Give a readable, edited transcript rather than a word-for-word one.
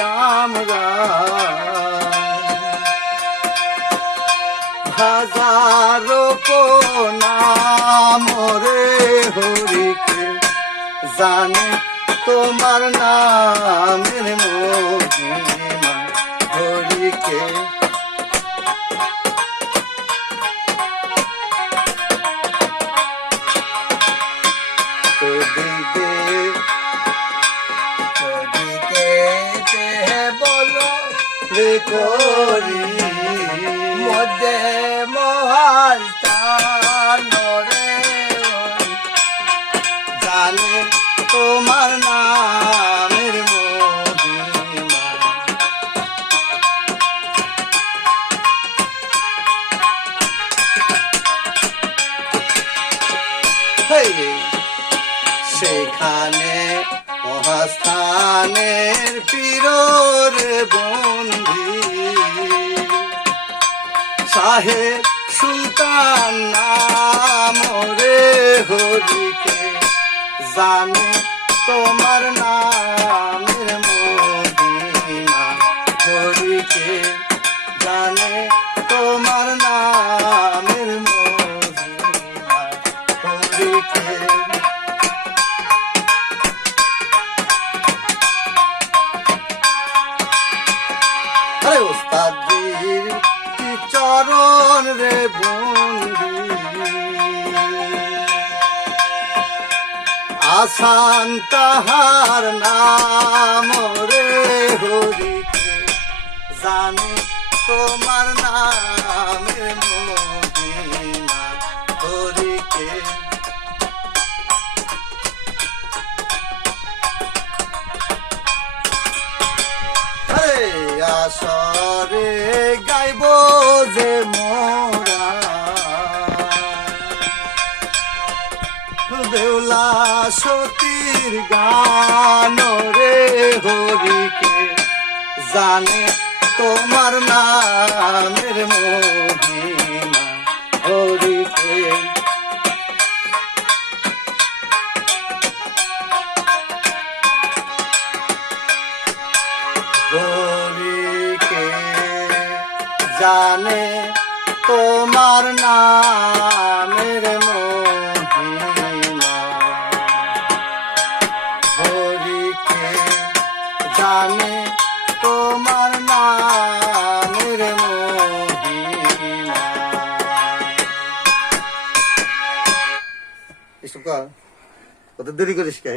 আমরা হাজারো প্রণাম রে হরিকে জানে তোমার নামের মহিমা হরিকে বলো করি মধ্যে মহাস্থান রে জানে তোমার নামের মহিমা সেখানে মহাস্থানের পীরর বন্ধি সাহেব সুলতান নাম রে হরিকে জানে তোমার নামের মহিমা হরিকে জানে তোমার নামের মহিমা হরিকে আরে ওস্তাদের কি চরণ রে বন্দি আসান তাহার নাম রে হরিকে জানে তোমার নামের মহিমা হরিকে আসরে গাইব যে মোরা দেউলা সতীর গান রে হরিকে জানে তোমার নামের মহিমা হরিকে জানে তোমার নামের মহিমা হরিকে জানে তোমার নামের মহিমা এসব কত দেরি করিস কে